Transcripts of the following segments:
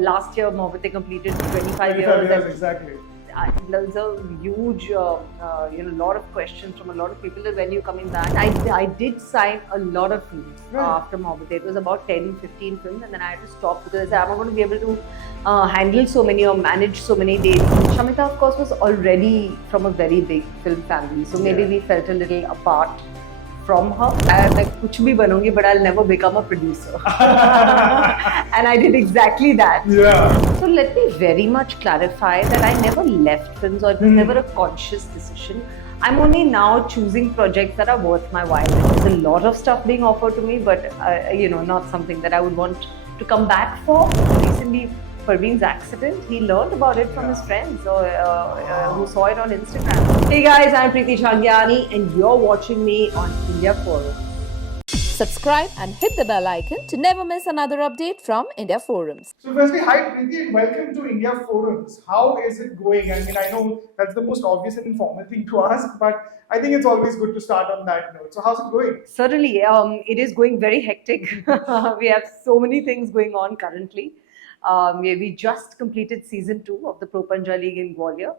Last year, Mohabbatein completed 25 25 years. years, exactly. There's a huge, lot of questions from a lot of people that when you're coming back. I did sign a lot of films after Mohabbatein. It was about 10, 15 films, and then I had to stop because I said, I'm not going to be able to handle so many or manage so many dates. Shamita, of course, was already from a very big film family, so maybe we felt a little apart from her. मैं कुछ भी बनूंगी, but I'll never become a producer. And I did exactly that. Yeah. So let me very much clarify that I never left films, or it was never a conscious decision. I'm only now choosing projects that are worth my while. There's a lot of stuff being offered to me, but not something that I would want to come back for. Recently, Parveen's accident, he learned about it from his friends who saw it on Instagram. Hey guys, I'm Preeti Jhangiani and you're watching me on India Forum. Subscribe and hit the bell icon to never miss another update from India Forums. So firstly, hi Preeti and welcome to India Forums. How is it going? I mean, I know that's the most obvious and informal thing to ask, but I think it's always good to start on that note. So how's it going? Certainly, it is going very hectic. We have so many things going on currently. We just completed season 2 of the Pro Panja League in Gwalior.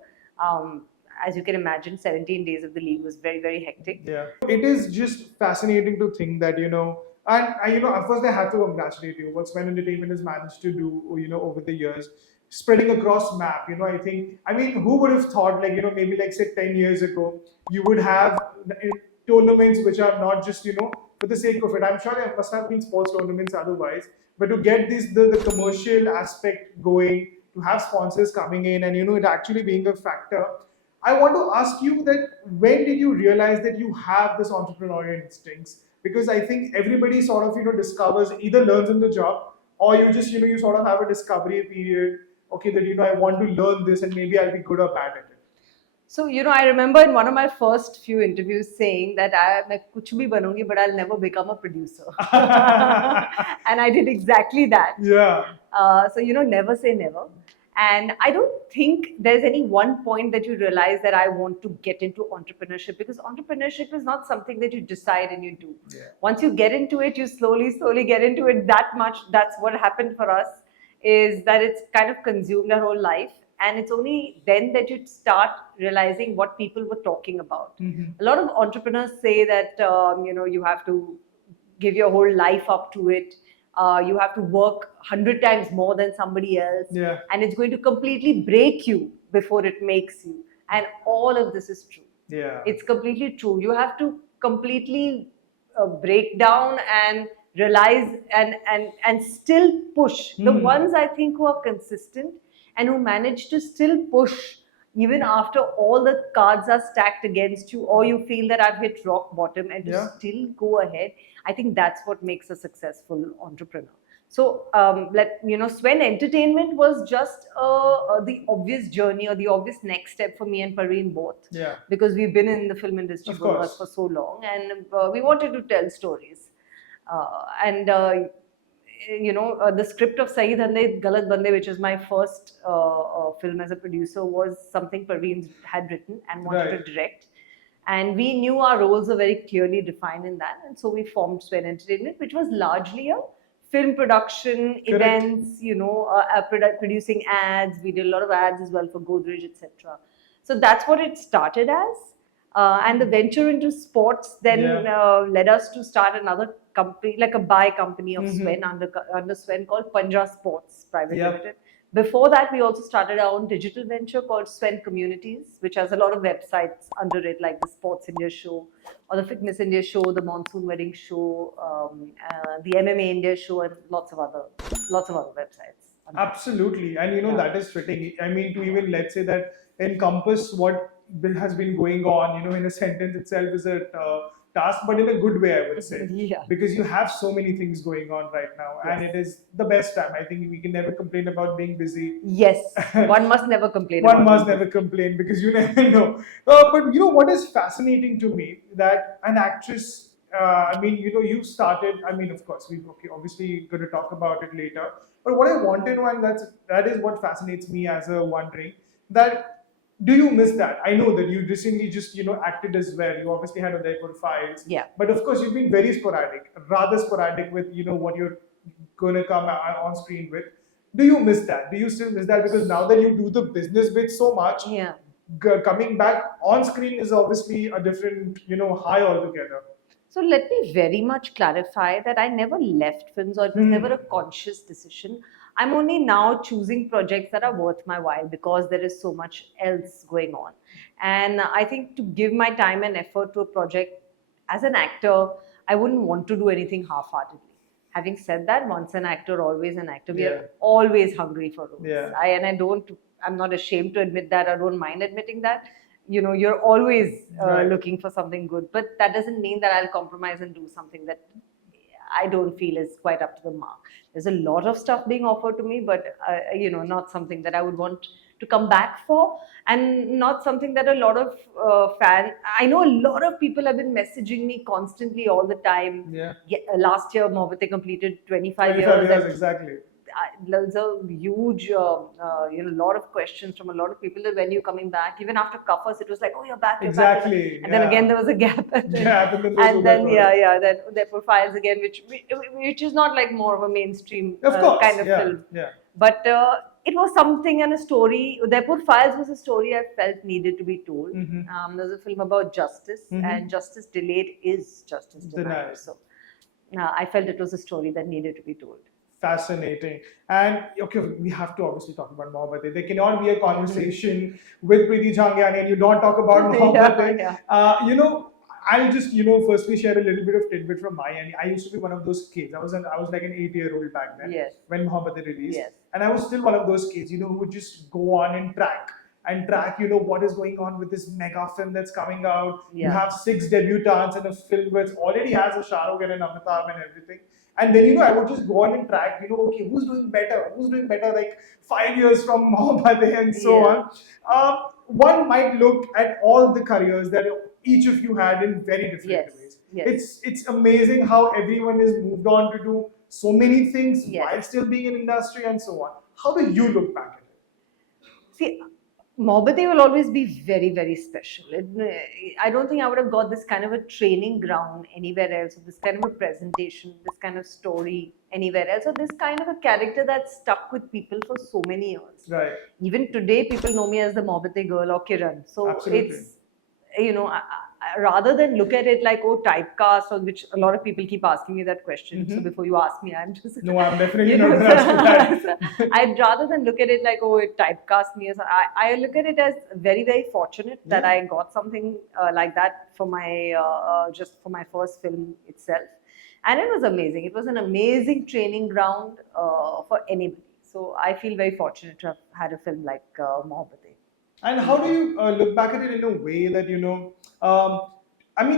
As you can imagine, 17 days of the league was very, very hectic. Yeah. It is just fascinating to think that, first I have to congratulate you. What Svien Entertainment has managed to do, over the years, spreading across map. Who would have thought, maybe say 10 years ago, you would have tournaments which are not just, for the sake of it. I'm sure there must have been sports tournaments otherwise, but to get the commercial aspect going, to have sponsors coming in and, it actually being a factor. I want to ask you that when did you realize that you have this entrepreneurial instincts? Because I think everybody sort of, discovers, either learns in the job or you just, you sort of have a discovery period. Okay, that, I want to learn this and maybe I'll be good or bad at it. So, I remember in one of my first few interviews saying that मैं कुछ भी बनूंगी, but I'll never become a producer. And I did exactly that. Yeah. So, never say never. And I don't think there's any one point that you realize that I want to get into entrepreneurship, because entrepreneurship is not something that you decide and you do. Yeah. Once you get into it, you slowly get into it that much. That's what happened for us, is that it's kind of consumed our whole life. And it's only then that you start realizing what people were talking about. Mm-hmm. A lot of entrepreneurs say that, you have to give your whole life up to it. You have to work 100 times more than somebody else. Yeah. And it's going to completely break you before it makes you. And all of this is true. Yeah. It's completely true. You have to completely break down and realize and still push. The ones I think who are consistent and who manage to still push even after all the cards are stacked against you, or you feel that I've hit rock bottom, and to still go ahead, I think that's what makes a successful entrepreneur. So, Svien Entertainment was just the obvious journey or the obvious next step for me and Parveen both. Yeah. Because we've been in the film industry for so long, and we wanted to tell stories. The script of Sahi Dhande Galat Bande, which is my first film as a producer, was something Parveen had written and wanted to direct. And we knew our roles were very clearly defined in that. And so we formed Svien Entertainment, which was largely a film production, events, producing ads. We did a lot of ads as well for Godrej, etc. So that's what it started as. And the venture into sports then led us to start another company, like a buy company of Svien under Svien, called Panja Sports Private Limited. Before that, we also started our own digital venture called Svien Communities, which has a lot of websites under it, like the Sports India Show, or the Fitness India Show, the Monsoon Wedding Show, the MMA India Show, and lots of other websites. Absolutely, and that is fitting. I mean, to even, let's say, that encompass what has been going on, in a sentence itself is a task, but in a good way, I would say. Yeah. Because you have so many things going on right now, and it is the best time. I think we can never complain about being busy. Yes, one must never complain. One must never complain, because you never know. But what is fascinating to me, that an actress, you started, of course, we're obviously going to talk about it later. But what I want to know, and that is what fascinates me as a wondering, that do you miss that? I know that you recently just, acted as well. You obviously had Udaipur Files. Yeah. But of course, you've been very sporadic, rather sporadic with, what you're going to come on screen with. Do you miss that? Do you still miss that? Because now that you do the business bit so much, Yeah. coming back on screen is obviously a different, high altogether. So let me very much clarify that I never left films, or it was never a conscious decision. I'm only now choosing projects that are worth my while because there is so much else going on. And I think to give my time and effort to a project as an actor, I wouldn't want to do anything half-heartedly. Having said that, once an actor, always an actor. We Yeah. are always hungry for roles. Yeah. I'm not ashamed to admit that. I don't mind admitting that. You're always Right. looking for something good, but that doesn't mean that I'll compromise and do something that I don't feel is quite up to the mark. There's a lot of stuff being offered to me, but not something that I would want to come back for, and not something that a lot of fans. I know a lot of people have been messaging me constantly all the time. Yeah. Last year, Mohabbatein completed 25 25 years. years, and exactly. there's a huge, lot of questions from a lot of people that when you're coming back, even after Kafas, it was like, oh, you're back, you're back. Exactly. And then again, there was a gap. And then, Gap, and then there's then Udaipur Files again, which is not like more of a mainstream Of course. kind of yeah. film. Yeah. But it was something and a story. Udaipur Files was a story I felt needed to be told. There's a film about justice, and justice delayed is justice denied. Denied. So I felt it was a story that needed to be told. Fascinating. And okay, we have to obviously talk about Mohabbatein. There cannot be a conversation with Preeti Jhangiani and you don't talk about Mohabbatein. Yeah. I'll just firstly share a little bit of tidbit from my end. I used to be one of those kids. I was like an 8-year-old back then. Yes. When Mohabbatein released. Yes. And I was still one of those kids, who would just go on and track, what is going on with this mega film that's coming out. Yeah. You have 6 debutants in a film which already has a Shah Rukh and an Amitabh and everything. And then, I would just go on and track, okay, who's doing better, like 5 years from Mohabbatein and so on. One might look at all the careers that each of you had in very different ways. Yes. It's amazing how everyone has moved on to do so many things while still being in industry and so on. How do you look back at it? See, Mohabbatein will always be very, very special. I don't think I would have got this kind of a training ground anywhere else, or this kind of a presentation, this kind of story anywhere else, or this kind of a character that stuck with people for so many years. Right. Even today, people know me as the Mohabbatein girl or Kiran. So Absolutely. it's, rather than look at it like, oh, typecast, or which a lot of people keep asking me that question. So before you ask me, I'm just... No, I'm definitely not going to ask you that. I'd rather than look at it like, oh, it typecast me. I look at it as very, very fortunate that I got something like that for my just for my first film itself. And it was amazing. It was an amazing training ground for anybody. So I feel very fortunate to have had a film like Mohabbatein. And how do you look back at it in a way that,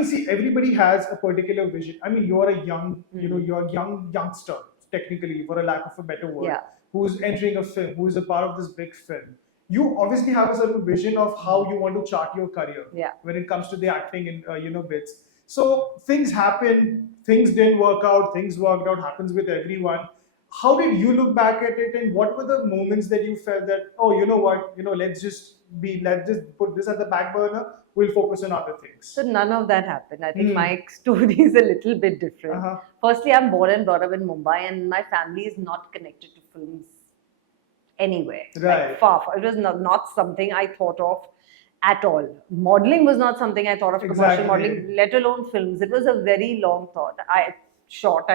see, everybody has a particular vision. You're a young, you're a youngster, technically, for a lack of a better word, who's entering a film, who is a part of this big film. You obviously have a certain vision of how you want to chart your career when it comes to the acting and, bits. So things happen, things didn't work out, things worked out, happens with everyone. How did you look back at it, and what were the moments that you felt that, oh, you know what, let's just put this at the back burner, we'll focus on other things? So none of that happened. I think my story is a little bit different. Firstly, I'm born and brought up in Mumbai, and my family is not connected to films anywhere. Right. Like far. It was not something I thought of at all. Modeling was not something I thought of, commercial modeling, let alone films. It was a very long thought. I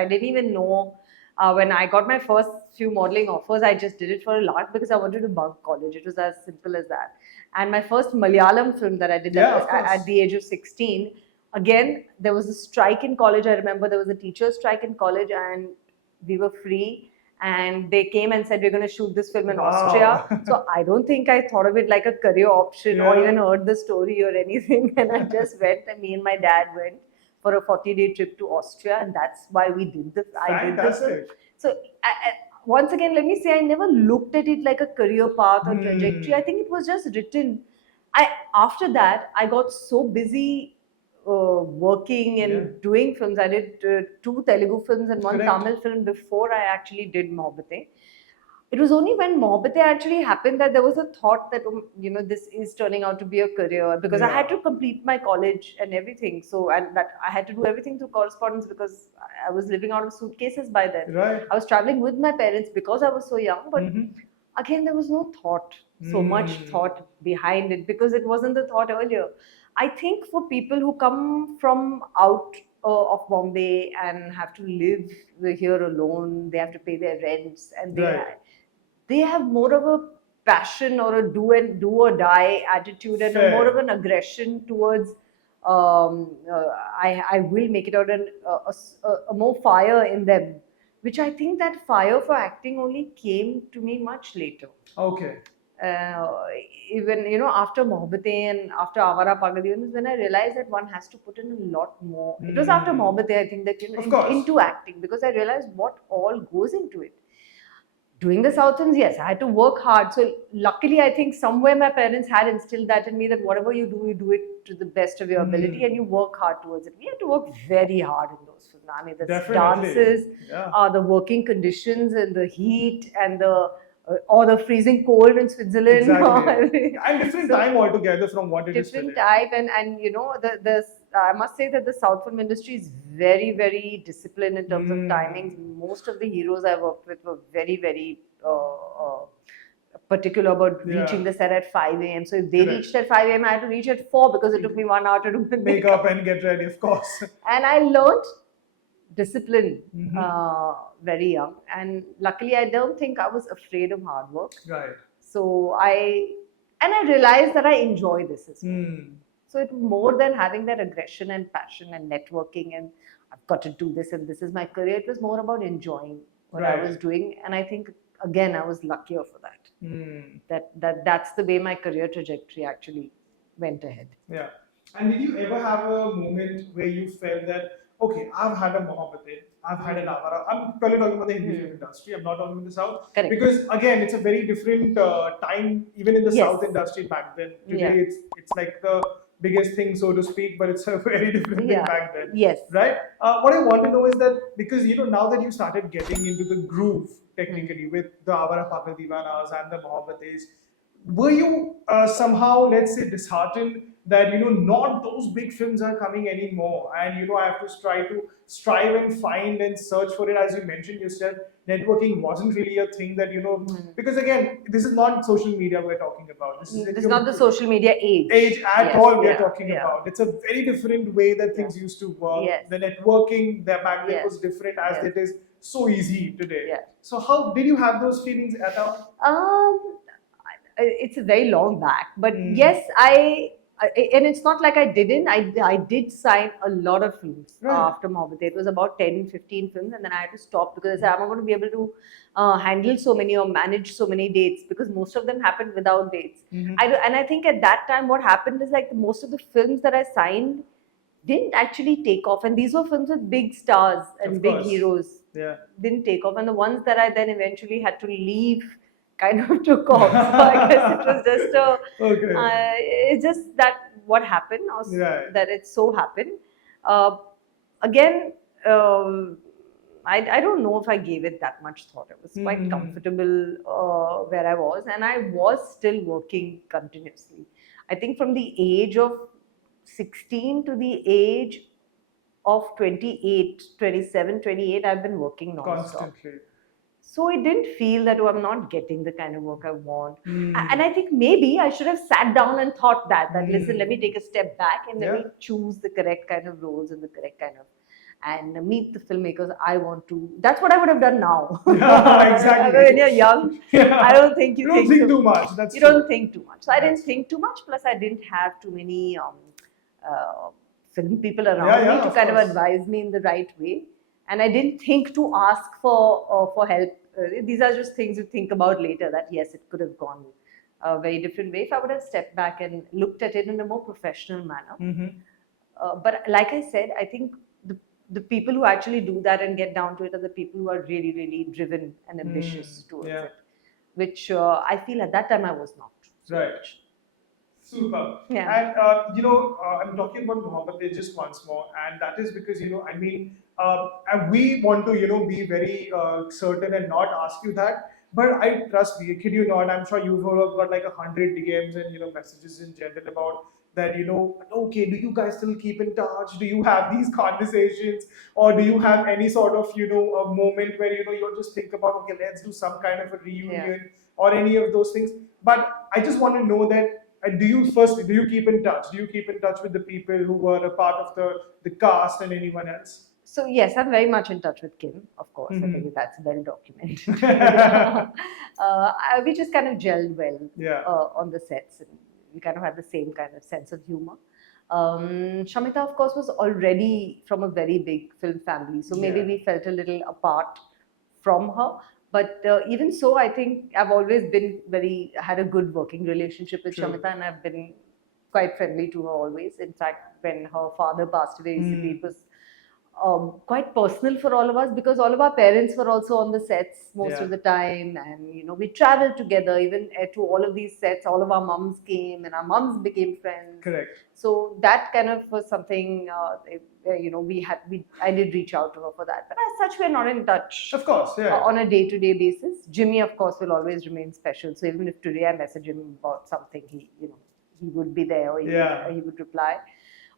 didn't even know. When I got my first few modeling offers, I just did it for a lark because I wanted to bunk college. It was as simple as that. And my first Malayalam film that I did at the age of 16, again, there was a strike in college. I remember there was a teacher's strike in college, and we were free. And they came and said, we're going to shoot this film in Austria. So I don't think I thought of it like a career option or even heard the story or anything. And I just went, and me and my dad went for a 40-day trip to Austria, and that's why we did this. Fantastic. So once again, let me say, I never looked at it like a career path or trajectory. I think it was just written. After that, I got so busy working and doing films. I did 2 Telugu films and 1 Tamil film before I actually did Mohabbatein. it was only when Mohabbatein actually happened that there was a thought that, this is turning out to be a career, because I had to complete my college and everything. So, and that I had to do everything through correspondence because I was living out of suitcases by then. Right. I was traveling with my parents because I was so young, but again, there was no thought, so much thought behind it, because it wasn't the thought earlier. I think for people who come from out of Bombay and have to live here alone, they have to pay their rents, and they have more of a passion or a do or die attitude, and Fair. more of an aggression towards I will make it out, and a more fire in them, which I think that fire for acting only came to me much later. Okay. Even after Mohabbatein and after Awara Pagal is when I realized that one has to put in a lot more. It was after Mohabbatein, I think, that into acting, because I realized what all goes into it. Doing the South films, yes, I had to work hard. So luckily, I think somewhere my parents had instilled that in me, that whatever you do it to the best of your ability, and you work hard towards it. We had to work very hard in those films. I mean, the dances, the working conditions, and the heat, and the or the freezing cold in Switzerland. Exactly. And different time altogether from what it is today. Different type, and the I must say that the South film industry is very, very disciplined in terms of timings. Most of the heroes I worked with were very, very particular about reaching the set at 5 a.m. So if they reached at 5 a.m., I had to reach at 4 because it took me 1 hour to do the makeup and get ready, of course. And I learned discipline very young, and luckily I don't think I was afraid of hard work. Right. So I realized that I enjoy this as well. So it was more than having that aggression and passion and networking and I've got to do this and this is my career. It was more about enjoying what I was doing, and I think again I was luckier for that. That's the way my career trajectory actually went ahead. Yeah. And did you ever have a moment where you felt that, okay, I've had a Mohabbatein, I've had an Awara. I'm purely talking about the Hindi film industry. I'm not talking about the South. Correct. Because again, it's a very different time, even in the South industry back then. Today, it's like the biggest thing, so to speak, but it's a very different thing back then. Yes. Right? What I want to know is that, because now that you started getting into the groove technically with the Awara Pagal Divanas and the Mohabbateins, were you somehow, let's say, disheartened that not those big films are coming anymore, and I have to strive and find and search for it? As you mentioned yourself, networking wasn't really a thing that because again, this is not social media we're talking about. This is not the social media age at all we're talking about. It's a very different way that things used to work. The networking that back then was different as it is so easy today. So how did you have those feelings at all? It's a very long back, but yes, and it's not like I didn't. I did sign a lot of films after Mohabbatein. It was about 10, 15 films, and then I had to stop because I said, I'm not going to be able to handle so many or manage so many dates, because most of them happened without dates. And I think at that time what happened is, like, most of the films that I signed didn't actually take off, and these were films with big stars and big heroes. Didn't take off, and the ones that I then eventually had to leave kind of took off. So I guess it was just it's just that what happened, or that it so happened. Again, I don't know if I gave it that much thought. I was quite comfortable where I was, and I was still working continuously. I think from the age of 16 to the age of 28, 27, 28, I've been working non-stop. Constantly. So it didn't feel that, I'm not getting the kind of work I want. And I think maybe I should have sat down and thought that listen, let me take a step back and let me choose the correct kind of roles and the correct kind of, and meet the filmmakers I want to. That's what I would have done now. Exactly. When you're young, I don't think you don't think too much. You don't think too much. So I didn't think too much. Plus, I didn't have too many film people around me to kind of advise me in the right way. And I didn't think to ask for help. These are just things you think about later, that yes, it could have gone a very different way if I would have stepped back and looked at it in a more professional manner. But like I said, I think the people who actually do that and get down to it are the people who are really, really driven and ambitious towards it, which I feel at that time I was not. Right. Super. Yeah. And I'm talking about Mohabbatein just once more, and that is because and we want to be very certain and not ask you that. But I trust me, kid you not, I'm sure you've got like 100 DMs and messages in general about that, okay, do you guys still keep in touch? Do you have these conversations? Or do you have any sort of, a moment where, you'll just think about, okay, let's do some kind of a reunion or any of those things? But I just want to know that, do you keep in touch? Do you keep in touch with the people who were a part of the cast and anyone else? So yes, I'm very much in touch with Kim, of course. I Mhm. think that's well documented. We just kind of gelled well Yeah. on the sets, and we kind of had the same kind of sense of humor. Shamita, of course, was already from a very big film family, so maybe Yeah. we felt a little apart from her. But even so, I think I've always been had a good working relationship with True. Shamita, and I've been quite friendly to her always. In fact, when her father passed away recently, it was quite personal for all of us because all of our parents were also on the sets most Yeah. of the time, and we traveled together even to all of these sets. All of our mums came, and our mums became friends. Correct. So that kind of was something I did reach out to her for that, but as such we're not in touch Of course, yeah. on a day-to-day basis. Jimmy, of course, will always remain special. So even if today I message him about something, he would be there, or he would reply.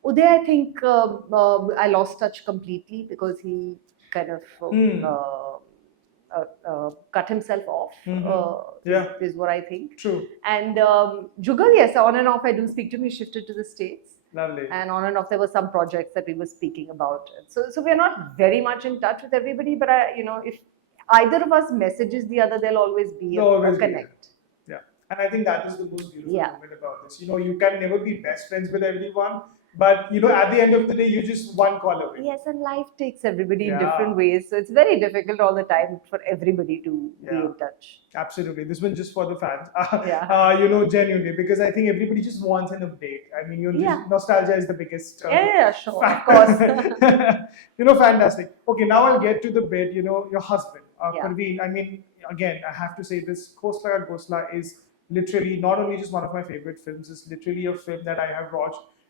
Uday, I think I lost touch completely because he kind of cut himself off. Is what I think. True. And Jugal, yes, on and off I do speak to him. He shifted to the States. Lovely. And on and off there were some projects that we were speaking about. So we're not very much in touch with everybody, but if either of us messages the other, there'll always be a connect. Yeah. And I think that is the most beautiful Yeah. moment about this. You can never be best friends with everyone, but at the end of the day, you're just one call away. Yes, and life takes everybody in Yeah. different ways. So it's very difficult all the time for everybody to be in touch. Absolutely. This one's just for the fans. Yeah. Genuinely, because I think everybody just wants an update. I mean, Yeah. nostalgia is the biggest. Yeah, sure, of course. Fantastic. Okay, now I'll get to the bit, your husband, Yeah. Parveen. I mean, again, I have to say this, Khosla Ka Ghosla is literally not only just one of my favorite films, it's literally a film that I have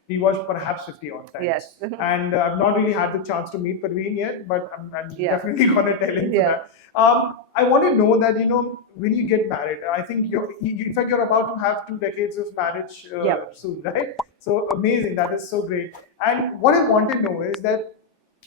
rewatched perhaps 50 odd times. Yes. And I've not really had the chance to meet Parveen yet, but I'm definitely going to tell him for Yeah. that. I want to know that, when you get married, I think in fact, you're about to have 2 decades of marriage soon, right? So amazing. That is so great. And what I want to know is that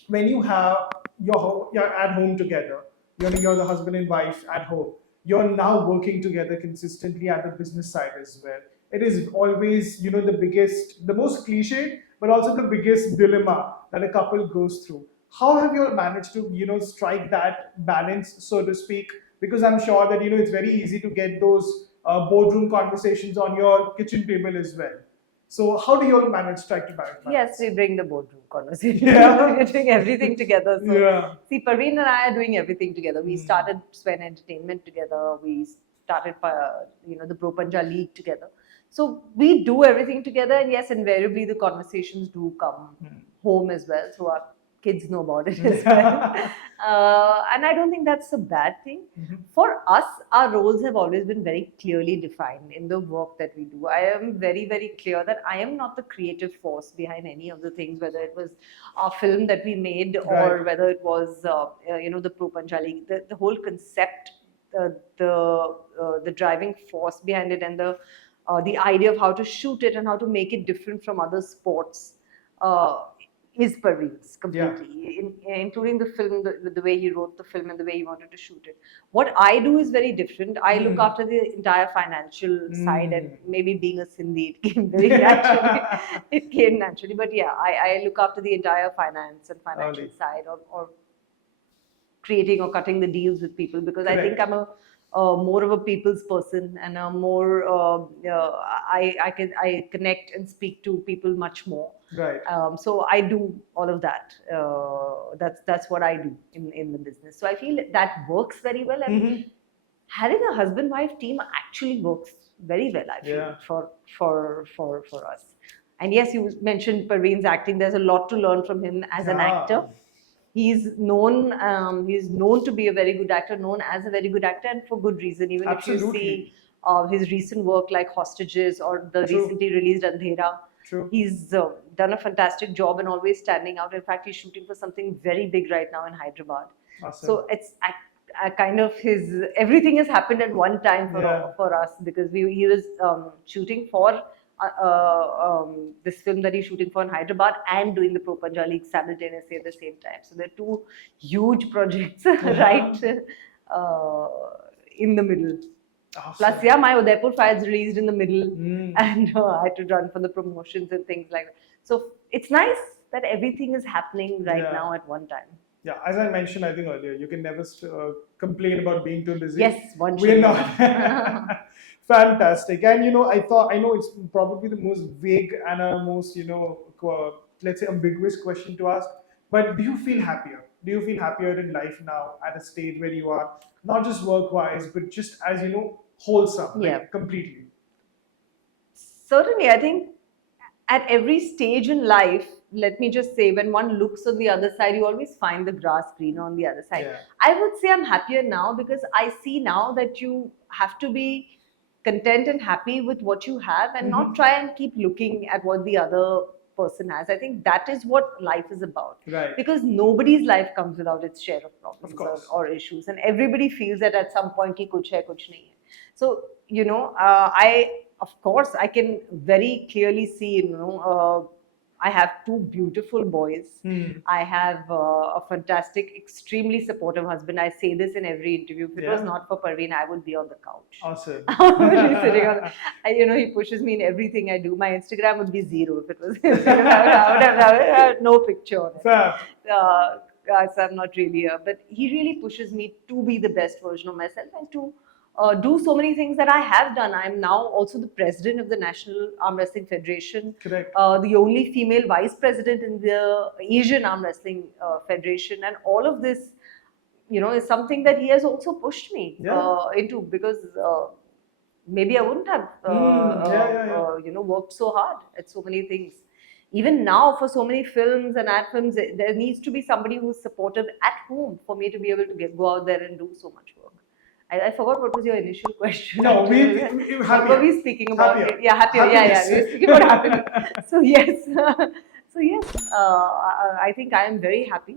when you have you're at home together, you're the husband and wife at home, you're now working together consistently at the business side as well. It is always, the most cliche, but also the biggest dilemma that a couple goes through. How have you managed to, strike that balance, so to speak? Because I'm sure that, it's very easy to get those boardroom conversations on your kitchen table as well. So how do you all manage to strike the balance? Yes, we bring the boardroom conversation. Yeah. We're doing everything together. So Yeah. see, Parveen and I are doing everything together. We started Svien Entertainment together. We started, the Pro Panja League together. So we do everything together, and yes, invariably the conversations do come home as well. So our kids know about it as well. And I don't think that's a bad thing. For us, our roles have always been very clearly defined in the work that we do. I am very, very clear that I am not the creative force behind any of the things, whether it was our film that we made or whether it was, the Pro Panja League. The whole concept, the driving force behind it, and the idea of how to shoot it and how to make it different from other sports is Parveen's completely, including the film, the way he wrote the film and the way he wanted to shoot it. What I do is very different. I look after the entire financial side, and maybe being a Sindhi, it came very naturally. It came naturally, but yeah, I look after the entire finance and financial side, or creating or cutting the deals with people, because I think I'm a more of a people's person, and a more I connect and speak to people much more. Right. So I do all of that. That's what I do in the business. So I feel that works very well. And having a husband-wife team actually works very well, I feel, for us. And yes, you mentioned Parveen's acting. There's a lot to learn from him as an actor. He's known to be a very good actor, known as a very good actor, and for good reason. Even if you see his recent work like Hostages or the recently released Andhera, he's done a fantastic job and always standing out. In fact, he's shooting for something very big right now in Hyderabad. Awesome. So kind of everything has happened at one time Yeah. for us, because he was shooting for this film that he's shooting for in Hyderabad and doing the Pro Panja League simultaneously at the same time. So there are two huge projects right uh, in the middle. Awesome. Plus, yeah, my Udaipur files released in the middle, and I had to run for the promotions and things like that. So it's nice that everything is happening right Yeah. now at one time. Yeah, as I mentioned, I think earlier, you can never complain about being too busy. Yes, one We're should not. Fantastic. And you know, I know it's probably the most vague and most, let's say ambiguous question to ask, but do you feel happier? Do you feel happier in life now at a stage where you are, not just work-wise, but just as, wholesome, Yeah. like completely? Certainly, I think at every stage in life, let me just say, when one looks on the other side, you always find the grass greener on the other side. Yeah. I would say I'm happier now because I see now that you have to be content and happy with what you have and not try and keep looking at what the other person has. I think that is what life is about. Right. Because nobody's life comes without its share of problems Of course. or issues, and everybody feels that at some point ki kuch hai, kuch nahi hai. So of course I can very clearly see, I have two beautiful boys. I have a fantastic, extremely supportive husband. I say this in every interview. If it was not for Parveen, I would be on the couch. Awesome. I would be sitting on, he pushes me in everything I do. My Instagram would be zero if it was him. I would have no picture on it. Fair. So I'm not really but he really pushes me to be the best version of myself and to do so many things that I have done. I'm now also the president of the National Arm Wrestling Federation. Correct. The only female vice president in the Asian Arm Wrestling Federation, and all of this, is something that he has also pushed me into, because maybe I wouldn't have worked so hard at so many things. Even now, for so many films and ad films, there needs to be somebody who's supportive at home for me to be able to go out there and do so much work. I forgot what was your initial question. No, what were we speaking about? Happier. Yeah, happier. Happiness. Yeah. We were speaking about happiness. So yes, I think I am very happy,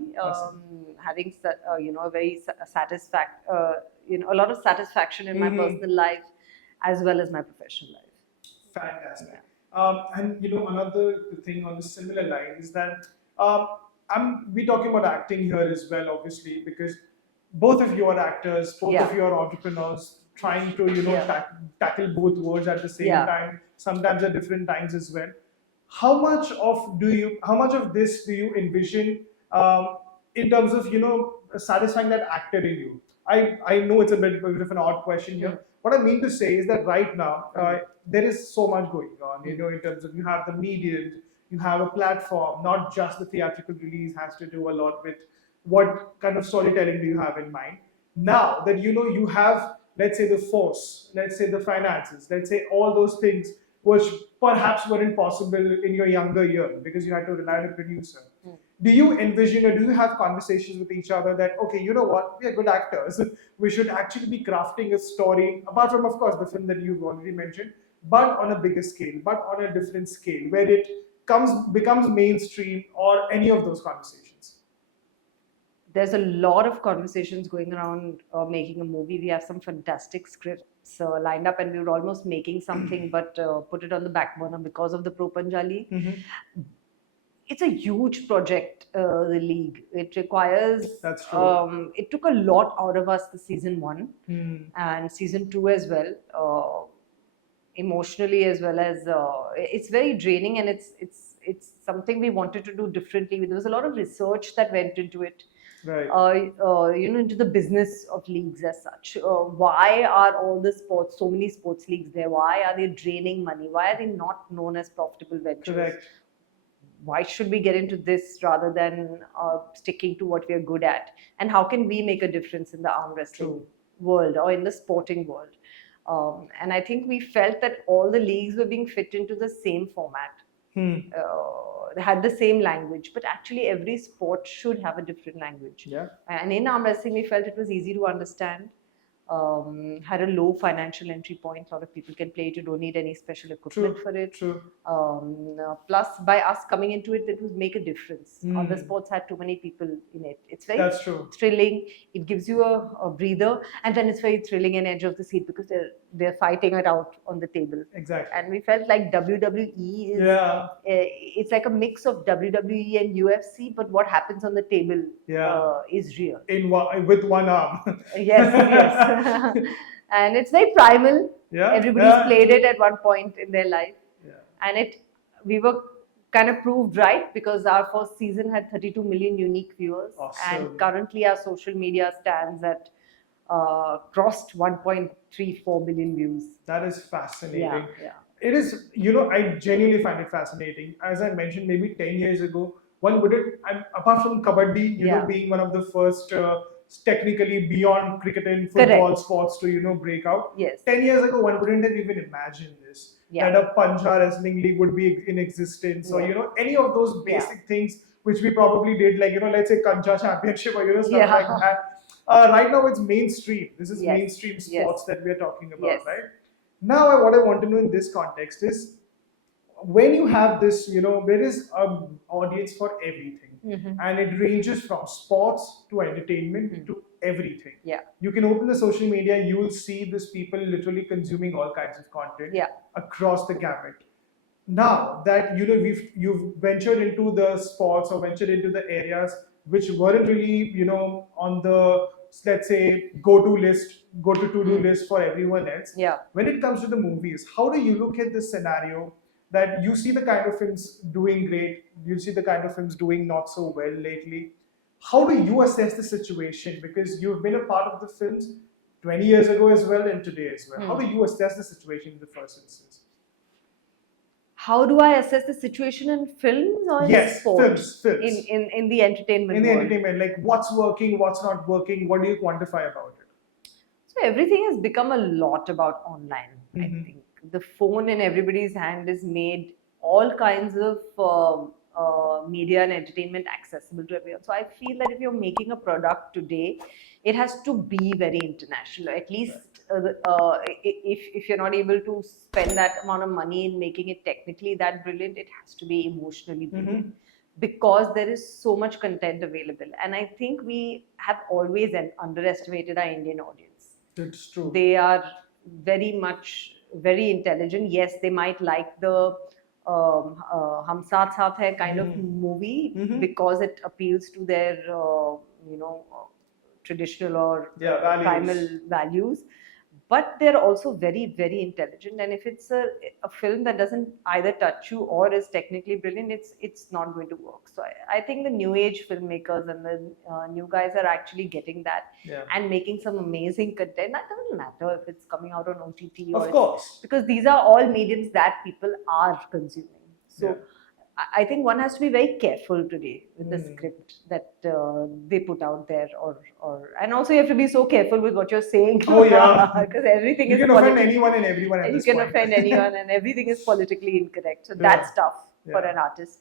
having a very a lot of satisfaction in my personal life as well as my professional life. Fantastic. And another thing on the similar line is that we're talking about acting here as well, obviously, because both of you are actors, both of you are entrepreneurs, trying to tackle both worlds at the same time, sometimes at different times as well. How much of this do you envision in terms of satisfying that actor in you? I know it's a bit of an odd question here. What I mean to say is that right now there is so much going on. In terms of, you have the medium, you have a platform. Not just the theatrical release has to do a lot with what kind of storytelling do you have in mind. Now that you have, let's say, the force, let's say the finances, let's say all those things which perhaps weren't possible in your younger year because you had to rely on a producer. Do you envision, or do you have conversations with each other that, okay, you know what, we are good actors, we should actually be crafting a story, apart from, of course, the film that you've already mentioned, but on a bigger scale, but on a different scale, where it becomes mainstream, or any of those conversations? There's a lot of conversations going around making a movie. We have some fantastic scripts lined up, and we were almost making something, but put it on the back burner because of the Pro Panja League. It's a huge project, the league. It requires. That's true. It took a lot out of us, the season 1 and season 2 as well, emotionally as well as. It's very draining, and it's something we wanted to do differently. There was a lot of research that went into it. Right. Into the business of leagues as such. Why are all the sports, so many sports leagues there? Why are they draining money? Why are they not known as profitable ventures? Correct. Why should we get into this rather than sticking to what we are good at? And how can we make a difference in the arm wrestling world or in the sporting world? And I think we felt that all the leagues were being fit into the same format. They had the same language, but actually every sport should have a different language. Yeah. And in arm wrestling, we felt it was easy to understand. had a low financial entry point. A lot of people can play it. You don't need any special equipment for it. True. Plus, by us coming into it, it would make a difference. Other Mm. sports had too many people in it. It's very That's true. thrilling. It gives you a breather, and then it's very thrilling and edge of the seat because they're fighting it out on the table. Exactly. And we felt like WWE is Yeah. it's like a mix of WWE and UFC, but what happens on the table is real. With one arm. Yes, yes. And it's very primal. Yeah. Everybody's played it at one point in their life. Yeah. And we were kind of proved right because our first season had 32 million unique viewers. Awesome. And currently our social media stands at crossed 1.34 billion views. That is fascinating. Yeah. It is, I genuinely find it fascinating. As I mentioned, maybe 10 years ago, one wouldn't, apart from Kabaddi, being one of the first technically beyond cricket and football sports to, break out. Yes. 10 years ago, one wouldn't have even imagined this. Yeah. That a Panja wrestling league would be in existence or, any of those basic things which we probably did, like, let's say Kancha Championship or, stuff like that. Right now, it's mainstream. This is mainstream sports that we're talking about, right? Now, what I want to know in this context is, when you have this, there is an audience for everything. Mm-hmm. And it ranges from sports to entertainment to everything. Yeah. You can open the social media, you will see these people literally consuming all kinds of content across the gamut. Now that you've ventured into the sports or ventured into the areas which weren't really on the, let's say, go-to to-do list for everyone else. Yeah. When it comes to the movies, how do you look at this scenario that you see the kind of films doing great, you see the kind of films doing not so well lately? How do you assess the situation? Because you've been a part of the films 20 years ago as well and today as well. How do you assess the situation in the first instance? How do I assess the situation in films or in sports? Films. In the entertainment In the world? entertainment, like what's working, what's not working, what do you quantify about it? So everything has become a lot about online, I Mhm. think. The phone in everybody's hand has made all kinds of media and entertainment accessible to everyone. So I feel that if you're making a product today, it has to be very international. At least if you're not able to spend that amount of money in making it technically that brilliant, it has to be emotionally brilliant. Because there is so much content available. And I think we have always underestimated our Indian audience. It's true. They are very intelligent. Yes, they might like the Hum Saath Saath Hai kind of movie because it appeals to their traditional or primal values. But they're also very, very intelligent. And if it's a film that doesn't either touch you or is technically brilliant, it's not going to work. So I think the new age filmmakers and the new guys are actually getting that and making some amazing content. That doesn't matter if it's coming out on OTT or... Of course. Because these are all mediums that people are consuming. So I think one has to be very careful today with the script that they put out there, and also you have to be so careful with what you're saying. Oh yeah, because everything you is can offend anyone and everyone at this point. You can offend anyone, and everything is politically incorrect. So that's tough for an artist.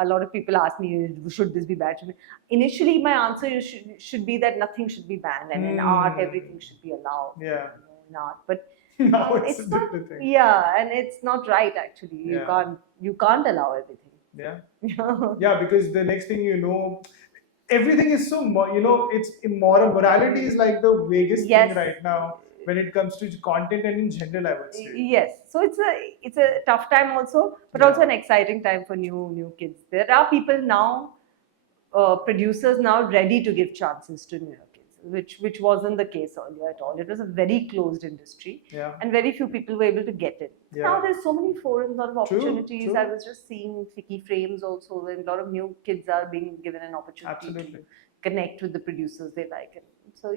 A lot of people ask me, should this be banned? Initially, my answer should be that nothing should be banned, and in art, everything should be allowed. Yeah. In art, but now it's a not, different thing. Yeah, and it's not right actually. You can't allow everything. Yeah. Yeah, because the next thing you know, everything is so, it's immoral. Morality is like the vaguest thing right now when it comes to content and in general, I would say. Yes. So it's a tough time also, but also an exciting time for new kids. There are people now, producers now ready to give chances to newer kids, which wasn't the case earlier at all. It was a very closed industry, and very few people were able to get in. Now there's so many forums, a lot of opportunities. True. I was just seeing Fiki Frames also, and a lot of new kids are being given an opportunity to connect with the producers they like. And so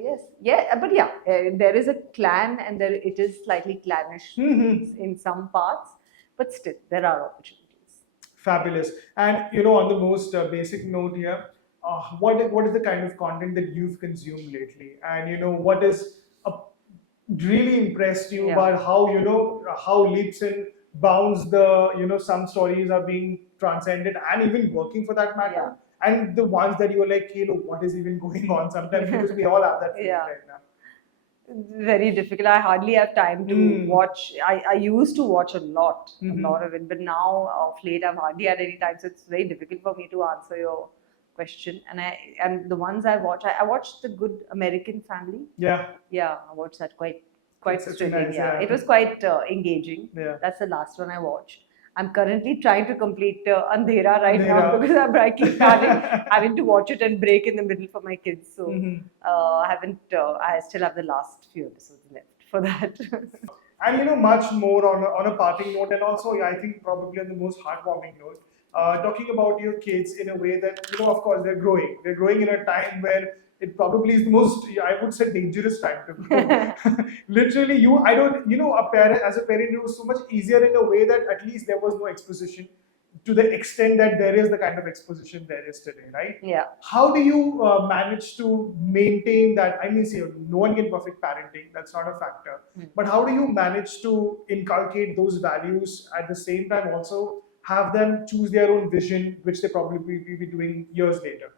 there is a clan, and it is slightly clannish in some parts, but still there are opportunities. Fabulous. And on the most basic note here, what is the kind of content that you've consumed lately, and what has really impressed you about how leaps and bounds the some stories are being transcended and even working for that matter, and the ones that you were like, what is even going on sometimes, because we all have that feeling right now. Very difficult. I hardly have time to watch. I used to watch a lot of it, but now of late I've hardly had any time, so it's very difficult for me to answer your question. And the ones I watched The Good American Family. Yeah. I watched that quite It's thrilling. nice, yeah. It was quite engaging. Yeah. That's the last one I watched. I'm currently trying to complete Andhera right now Andhera. because I keep having to watch it and break in the middle for my kids. So I haven't. I still have the last few episodes left for that. And much more on a parting note, and also I think probably on the most heartwarming note, talking about your kids in a way that of course they're growing. They're growing in a time where it probably is the most, I would say, dangerous time to grow. Literally, a parent, as a parent, it was so much easier in a way that at least there was no exposition to the extent that there is the kind of exposition there is today, right? Yeah. How do you manage to maintain that? I mean, see, no one can perfect parenting, that's not a factor. But how do you manage to inculcate those values at the same time also have them choose their own vision, which they probably will be doing years later?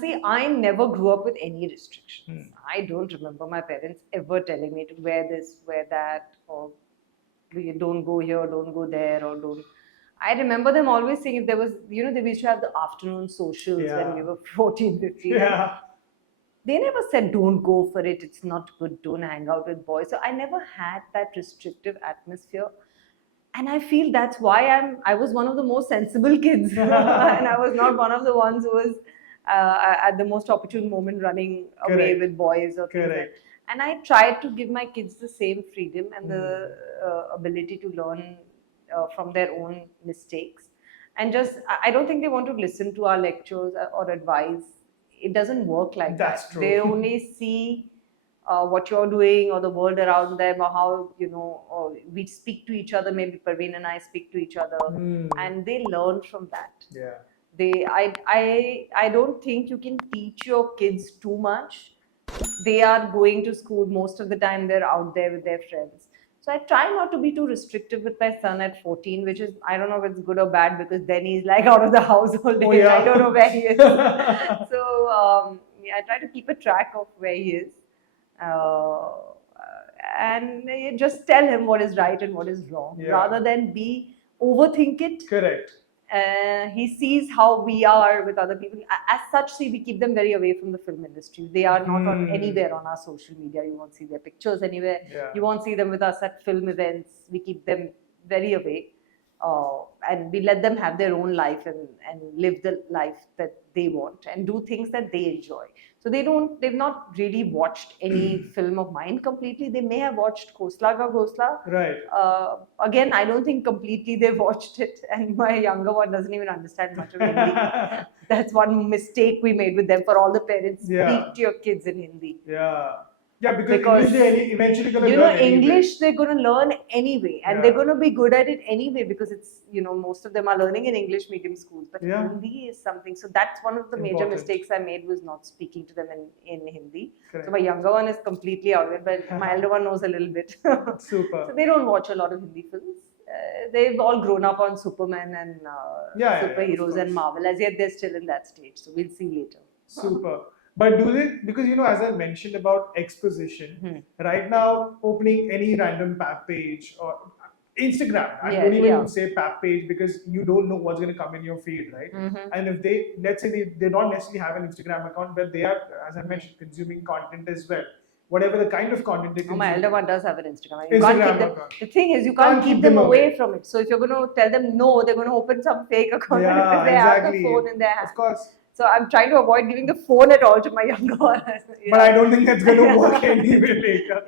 See, I never grew up with any restrictions. I don't remember my parents ever telling me to wear this, wear that, or don't go here, don't go there, or don't. I remember them always saying if there was, they used to have the afternoon socials when we were 14, 15. Yeah. They never said don't go for it, it's not good, don't hang out with boys. So I never had that restrictive atmosphere. And I feel that's why I was one of the most sensible kids. And I was not one of the ones who was at the most opportune moment running away with boys or things like. And I tried to give my kids the same freedom and the ability to learn from their own mistakes. And I don't think they want to listen to our lectures or advice. It doesn't work like that. That's true. They only see what you're doing or the world around them, or how or we speak to each other. Maybe Parveen and I speak to each other, and they learn from that. Yeah. I don't think you can teach your kids too much. They are going to school most of the time. They're out there with their friends. So I try not to be too restrictive with my son at 14, which is, I don't know if it's good or bad, because then he's like out of the house all day. I don't know where he is. So I try to keep a track of where he is. And just tell him what is right and what is wrong, rather than overthink it. Correct. He sees how we are with other people. As such, we keep them very away from the film industry. They are not anywhere on our social media. You won't see their pictures anywhere. You won't see them with us at film events. We keep them very away. And we let them have their own life and live the life that they want and do things that they enjoy. So they've not really watched any film of mine completely. They may have watched Khosla Ka Ghosla. Right. Again, I don't think completely they've watched it, and my younger one doesn't even understand much of Hindi. That's one mistake we made with them. For all the parents, speak to your kids in Hindi. Yeah, because they're eventually going to learn English they're going to learn anyway, and they're going to be good at it anyway, because it's, most of them are learning in English medium schools. But Hindi is something, so that's one of the major mistakes I made, was not speaking to them in Hindi. Correct. So my younger one is completely out of it, but my elder one knows a little bit. Super. So they don't watch a lot of Hindi films. They've all grown up on Superman and superheroes and Marvel. As yet, they're still in that stage. So we'll see later. Super. But do they, because as I mentioned about exposition, right now opening any random pap page or Instagram, I don't even say pap page, because you don't know what's going to come in your feed, right? And if they, let's say they don't necessarily have an Instagram account, but they are, as I mentioned, consuming content as well. Whatever the kind of content they consume. My elder one does have an Instagram. You can't keep them. The thing is, you can't keep them away from it. So if you're going to tell them no, they're going to open some fake account because they have the phone in their hand. Of course. So I'm trying to avoid giving the phone at all to my younger one. But I don't think that's going to work anyway later.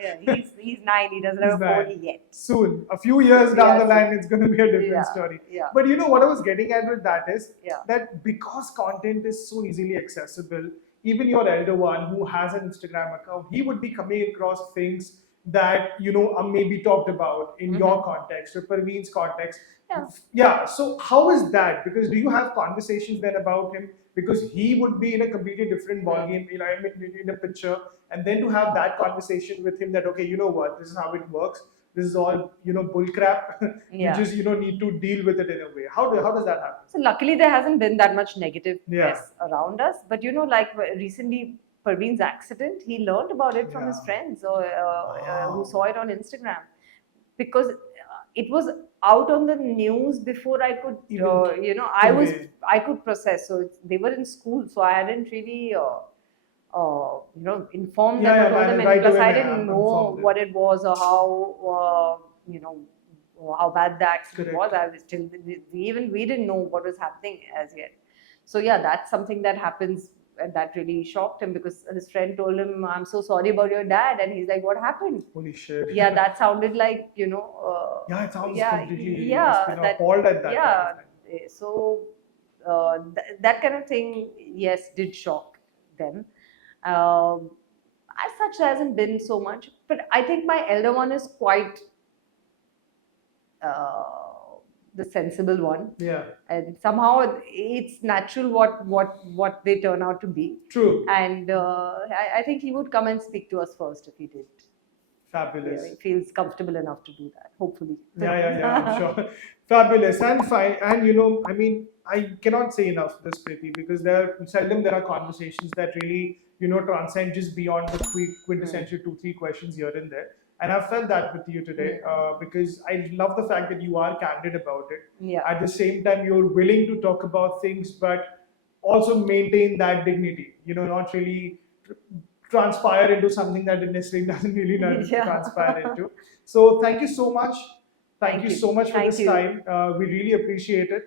He's 9. He doesn't have a phone yet. Soon, a few years down the line, it's going to be a different story. But what I was getting at with that is that because content is so easily accessible, even your elder one who has an Instagram account, he would be coming across things that are maybe talked about in your context or Parveen's context. So how is that? Because do you have conversations then about him? Because he would be in a completely different ballgame, in a picture, and then to have that conversation with him that, okay, you know what, this is how it works. This is all, bull crap. You just, need to deal with it in a way. How does that happen? So luckily there hasn't been that much negative press around us. But like recently, Parveen's accident, he learned about it from his Yeah. friends or who Wow. saw it on Instagram, because it was out on the news before I could, Even convey. I could process. So they were in school, so I hadn't really, informed them Yeah, or yeah, told them man, anything, right because away, I man, didn't I'm know informed them. what it was or how, how bad the accident Correct. was. I was still, we didn't know what was happening as yet. So yeah, that's something that happens, and that really shocked him, because his friend told him, "I'm so sorry about your dad," and he's like, "What happened?" Holy shit. Yeah, that sounded like, Yeah, it sounds yeah, completely, yeah, that, appalled at that yeah. kind of thing. So that kind of thing, yes, did shock them. Um, as such, there hasn't been so much, but I think my elder one is quite the sensible one, Yeah, and somehow it's natural what they turn out to be. true. And I think he would come and speak to us first if he did. Fabulous. He feels comfortable enough to do that, hopefully. Yeah, I'm sure. Fabulous and fine. And I mean, I cannot say enough this, Preeti, because there are conversations that really, transcend just beyond the quintessential 2-3 questions here and there. And I've felt that with you today, because I love the fact that you are candid about it. Yeah. At the same time, you're willing to talk about things, but also maintain that dignity. Not really transpire into something that it necessarily doesn't really Yeah. transpire into. So thank you so much. Thank Thank you you. so much for Thank this you. time. We really appreciate it.